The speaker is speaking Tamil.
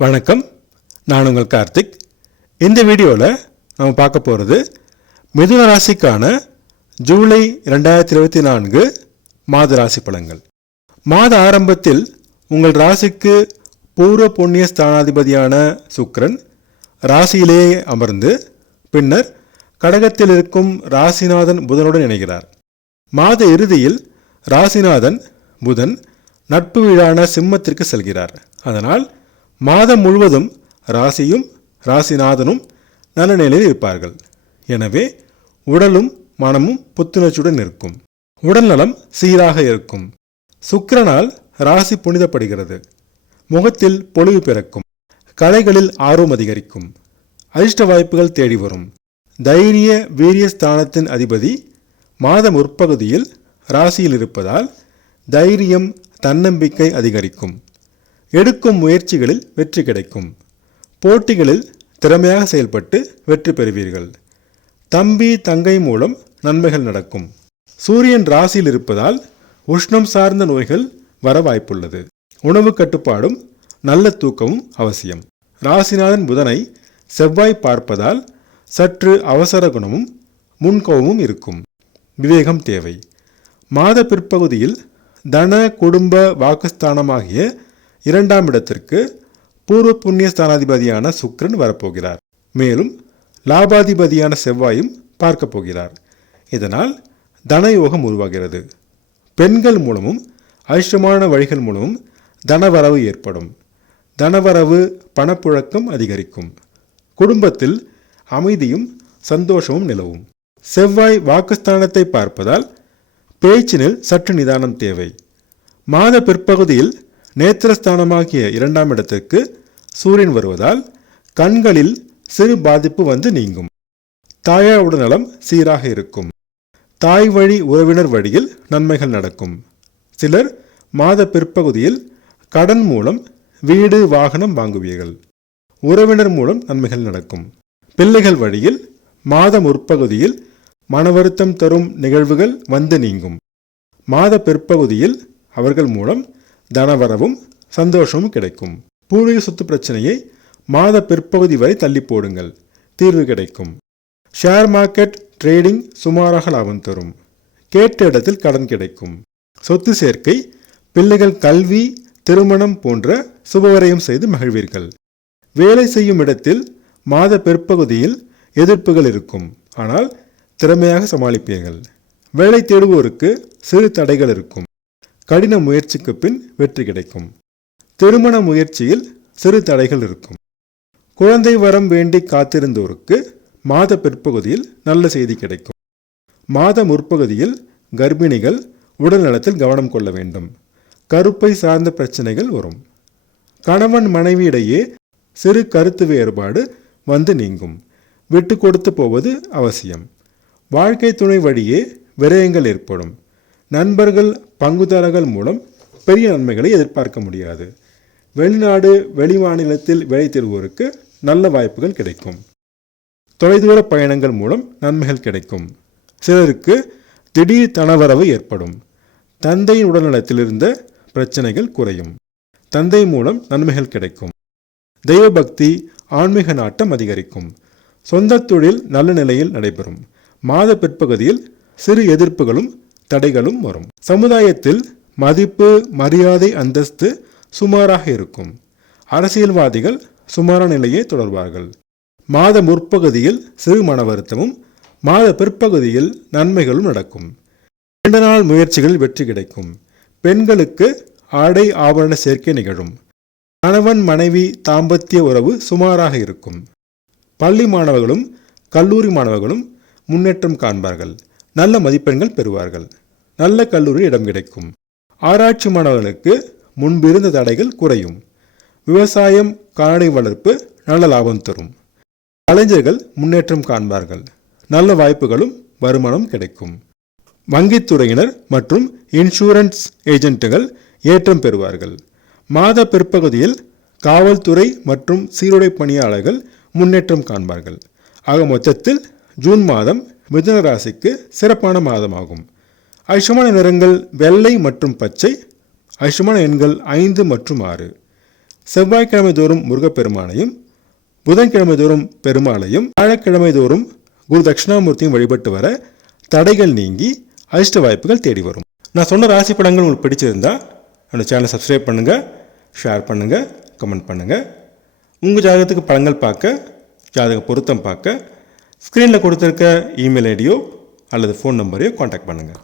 வணக்கம், நான் உங்கள் கார்த்திக். இந்த வீடியோவில் நம்ம பார்க்க போகிறது மிதுன ராசிக்கான ஜூலை 2024 மாத ராசி பலன்கள். மாத ஆரம்பத்தில் உங்கள் ராசிக்கு பூர்வ புண்ணிய ஸ்தானாதிபதியான சுக்கிரன் ராசியிலேயே அமர்ந்து பின்னர் கடகத்தில் இருக்கும் ராசிநாதன் புதனுடன் இணைகிறார். மாத இறுதியில் ராசிநாதன் புதன் நட்பு வீடான சிம்மத்திற்கு செல்கிறார். அதனால் மாதம் முழுவதும் ராசியும் ராசிநாதனும் நல்ல நிலையில் இருப்பார்கள். எனவே உடலும் மனமும் புத்துணர்ச்சியுடன் இருக்கும். உடல் நலம் சீராக இருக்கும். சுக்கிரனால் ராசி புனிதப்படுகிறது. முகத்தில் பொலிவு பிறக்கும். கலைகளில் ஆர்வம் அதிகரிக்கும். அதிர்ஷ்ட வாய்ப்புகள் தேடி வரும். தைரிய வீரிய ஸ்தானத்தின் அதிபதி மாத முற்பகுதியில் ராசியில் இருப்பதால் தைரியம் தன்னம்பிக்கை அதிகரிக்கும். எடுக்கும் முயற்சிகளில் வெற்றி கிடைக்கும். போட்டிகளில் திறமையாக செயல்பட்டு வெற்றி பெறுவீர்கள். தம்பி தங்கை மூலம் நன்மைகள் நடக்கும். சூரியன் ராசியில் இருப்பதால் உஷ்ணம் சார்ந்த நோய்கள் வர வாய்ப்புள்ளது. உணவு கட்டுப்பாடும் நல்ல தூக்கமும் அவசியம். ராசிநாதன் புதனை செவ்வாய் பார்ப்பதால் சற்று அவசர குணமும் முன்கோபமும் இருக்கும். விவேகம் தேவை. மாத பிற்பகுதியில் தன குடும்ப வாக்குஸ்தானமாகிய 2ஆம் இடத்திற்கு பூர்வ புண்ணிய ஸ்தானாதிபதியான சுக்கிரன் வரப்போகிறார். மேலும் லாபாதிபதியான செவ்வாயும் பார்க்க போகிறார். இதனால் தனயோகம் உருவாகிறது. பெண்கள் மூலமும் அதிர்ஷ்டமான வழிகள் மூலமும் தனவரவு ஏற்படும். தனவரவு பணப்புழக்கம் அதிகரிக்கும். குடும்பத்தில் அமைதியும் சந்தோஷமும் நிலவும். செவ்வாய் வாக்குஸ்தானத்தை பார்ப்பதால் பேச்சினில் சற்று நிதானம் தேவை. மாத பிற்பகுதியில் நேத்திரஸ்தானமாகிய 2ஆம் இடத்திற்கு சூரியன் வருவதால் கண்களில் சிறு பாதிப்பு வந்து நீங்கும். தாயார் உடல்நலம் சீராக இருக்கும். தாய் வழி உறவினர் வழியில் நன்மைகள் நடக்கும். சிலர் மாத பிற்பகுதியில் கடன் மூலம் வீடு வாகனம் வாங்குவீர்கள். உறவினர் மூலம் நன்மைகள் நடக்கும். பிள்ளைகள் வழியில் மாத முற்பகுதியில் மனவருத்தம் தரும் நிகழ்வுகள் வந்து நீங்கும். மாத பிற்பகுதியில் அவர்கள் மூலம் தனவரவும் சந்தோஷமும் கிடைக்கும். பூர்வீக சொத்து பிரச்சனையை மாத பிற்பகுதி வரை தள்ளி போடுங்கள், தீர்வு கிடைக்கும். ஷேர் மார்க்கெட் ட்ரேடிங் சுமாராக லாபம் தரும். கேட்ட இடத்தில் கடன் கிடைக்கும். சொத்து சேர்க்கை, பிள்ளைகள் கல்வி, திருமணம் போன்ற சுபவரையும் செய்து மகிழ்வீர்கள். வேலை செய்யும் இடத்தில் மாத பிற்பகுதியில் எதிர்ப்புகள் இருக்கும். ஆனால் திறமையாக சமாளிப்பீர்கள். வேலை தேடுவோருக்கு சிறு தடைகள் இருக்கும். கடின முயற்சிக்கு பின் வெற்றி கிடைக்கும். திருமண முயற்சியில் சிறு தடைகள் இருக்கும். குழந்தை வரம் வேண்டி காத்திருந்தோருக்கு மாத பிற்பகுதியில் நல்ல செய்தி கிடைக்கும். மாத முற்பகுதியில் கர்ப்பிணிகள் உடல் நலத்தில் கவனம் கொள்ள வேண்டும். கருப்பை சார்ந்த பிரச்சனைகள் வரும். கணவன் மனைவியிடையே சிறு கருத்து வேறுபாடு வந்து நீங்கும். விட்டு கொடுத்து போவது அவசியம். வாழ்க்கை துணை வழியே விரயங்கள் ஏற்படும். நண்பர்கள் பங்குதாரர்கள் மூலம் பெரிய நன்மைகளை எதிர்பார்க்க முடியாது. வெளிநாடு வெளிமாநிலத்தில் வேலை தேடுவோருக்கு நல்ல வாய்ப்புகள் கிடைக்கும். தொலைதூர பயணங்கள் மூலம் நன்மைகள் கிடைக்கும். சிலருக்கு திடீர் தனவரவு ஏற்படும். தந்தையின் உடல்நலத்தில் இருந்த பிரச்சனைகள் குறையும். தந்தை மூலம் நன்மைகள் கிடைக்கும். தெய்வபக்தி ஆன்மீக நாட்டம் அதிகரிக்கும். சொந்த தொழில் நல்ல நிலையில் நடைபெறும். மாத பிற்பகுதியில் சிறு எதிர்ப்புகளும் தடைகளும் வரும். சமுதாயத்தில் மதிப்பு மரியாதை அந்தஸ்து சுமாராக இருக்கும். அரசியல்வாதிகள் சுமாரான நிலையை தொடர்வார்கள். மாத முற்பகுதியில் சிறு மன வருத்தமும் மாத பிற்பகுதியில் நன்மைகளும் நடக்கும். நீண்ட நாள் முயற்சிகளில் வெற்றி கிடைக்கும். பெண்களுக்கு ஆடை ஆபரண சேர்க்கை நிகழும். கணவன் மனைவி தாம்பத்திய உறவு சுமாராக இருக்கும். பள்ளி மாணவர்களும் கல்லூரி மாணவர்களும் முன்னேற்றம் காண்பார்கள். நல்ல மதிப்பெண்கள் பெறுவார்கள். நல்ல கல்லூரி இடம் கிடைக்கும். ஆராய்ச்சி மாணவர்களுக்கு முன்பிருந்த தடைகள் குறையும். விவசாயம் கால்நடை வளர்ப்பு நல்ல லாபம் தரும். கலைஞர்கள் முன்னேற்றம் காண்பார்கள். நல்ல வாய்ப்புகளும் வருமானம் கிடைக்கும். வங்கித்துறையினர் மற்றும் இன்சூரன்ஸ் ஏஜென்ட்டுகள் ஏற்றம் பெறுவார்கள். மாத பிற்பகுதியில் காவல்துறை மற்றும் சீருடை பணியாளர்கள் முன்னேற்றம் காண்பார்கள். ஆக மொத்தத்தில் ஜூன் மாதம் மிதுன ராசிக்கு சிறப்பான மாதமாகும். அதிர்ஷ்டமான நிறங்கள் வெள்ளை மற்றும் பச்சை. அதிர்ஷ்டமான எண்கள் 5 மற்றும் 6. செவ்வாய்க்கிழமை தோறும் முருகப்பெருமானையும், புதன்கிழமை தோறும் பெருமாளையும், வியாழக்கிழமை தோறும் குரு தட்சிணாமூர்த்தியும் வழிபட்டு வர தடைகள் நீங்கி அதிர்ஷ்ட வாய்ப்புகள் தேடி வரும். நான் சொன்ன ராசி பலன்கள் உங்களுக்கு பிடிச்சிருந்தா என்னோட சேனலை சப்ஸ்கிரைப் பண்ணுங்கள், ஷேர் பண்ணுங்கள், கமெண்ட் பண்ணுங்கள். உங்கள் ஜாதகத்துக்கு பலன்கள் பார்க்க, ஜாதக பொருத்தம் பார்க்க ஸ்க்ரீனில் கொடுத்துருக்க இமெயில் ஐடியோ அல்லது ஃபோன் நம்பரையோ காண்டாக்ட் பண்ணுங்கள்.